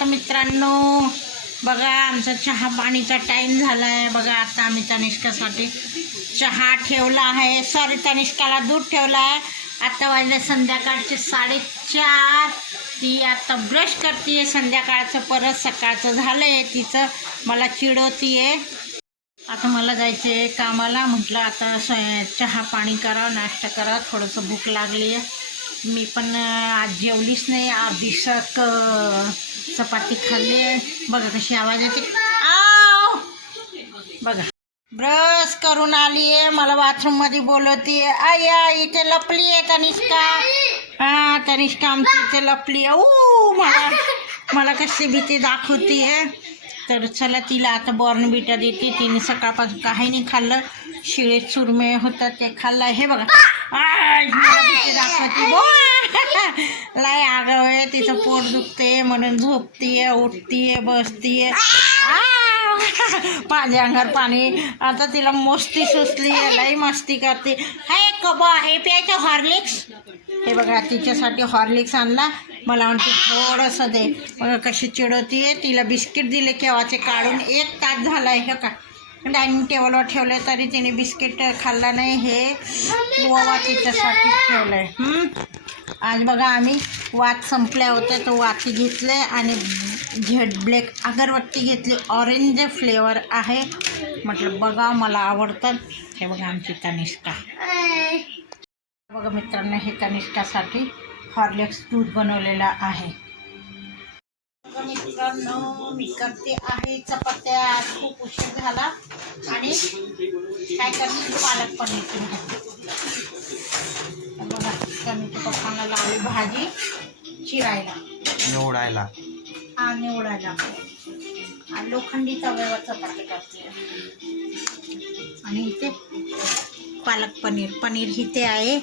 तर मित्रांनो बघा आमचा चहा पाणीचा टाईम झाला आहे बघा आता आम्ही तनिष्कासाठी चहा ठेवला आहे. सॉरी तनिष्काला दूध ठेवला आहे. आत्ता वाजले संध्याकाळचे साडेचार. ती आता ब्रश करते संध्याकाळचं परत सकाळचं झालं आहे तिचं मला चिडवती आहे आता मला जायचं आहे कामाला. म्हटलं आता स्वय चहा पाणी करा नाश्ता करा. थोडंसं भूक लागली आहे मी पण आज जेवलीच नाही. अर्धी चपाती खाल्ली. आहे बघा कशी आवाज येते. आव! बघा. ब्रश करून आली आहे. मला बाथरूममध्ये बोलवते आया इथे लपली आहे तनिष्का हा तनिष्का आमची इथे लपली आहे. ऊ मला मला कशी भीती दाखवते तर चला तिला आता बॉर्नविटा देते. तिने सकाळपासून काही नाही खाल्लं. शिळे चुरमे होतात ते खाल्लं हे बघा. दाखवते. लय आगाव तिचं पोट दुखते म्हणून झोपतीये उठतीये बसतीये! माझ्या अंगावर पाणी. आता तिला मस्ती सुचली लई मस्ती करते. हे कबा हे प्यायचं हॉर्लिक्स? हे बघा तिच्यासाठी हॉर्लिक्स आणला. मला म्हणते थोडंसं दे. बघा कशी चिडवतीये तिला बिस्किट दिले केव्हाचे काढून एक तास झाला आहे का? डायनिंग टेबलवर ठेवले तरी तिने बिस्किट खाल्ला नाही हे ओवा तिच्यासाठी ठेवलं आहे आज बघा आम्ही वात संपल्या होत्या तो वाती घेतले आणि झेड ब्लॅक अगरबत्ती घेतली. ऑरेंज फ्लेवर आहे. म्हटलं बघा मला आवडतात हे बघा आमची तनिष्का. बघा मित्रांनो हे तनिष्कासाठी हॉर्लिक्स दूध बनवलेलं आहे. मित्रांनो मी करते आहे चपात्या. खूप उशीर झाला. आणि काय करते पालक पनीरची भाजी बघा कणीच्या पप्पांना लावली भाजी चिरायला. निवडायला. हा निवडायला. आणि लोखंडी तव्यावर चपाती करते. आणि इथे पालक पनीर. पनीर इथे आहे.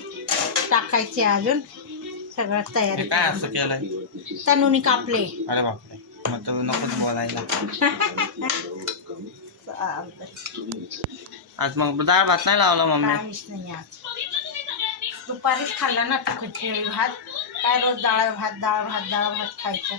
टाकायचे अजून. सगळं तयारी काय असं केलंय? तनुनी कापले. अरे बापरे. मग तर नकोच बोलायला. आज मग डाळ भात नाही लावला मम्मी? काहीच नाही आज. दुपारीच खाल्ला ना तिखट भात. काय रोज डाळ भात डाळ भात डाळ भात खायचं?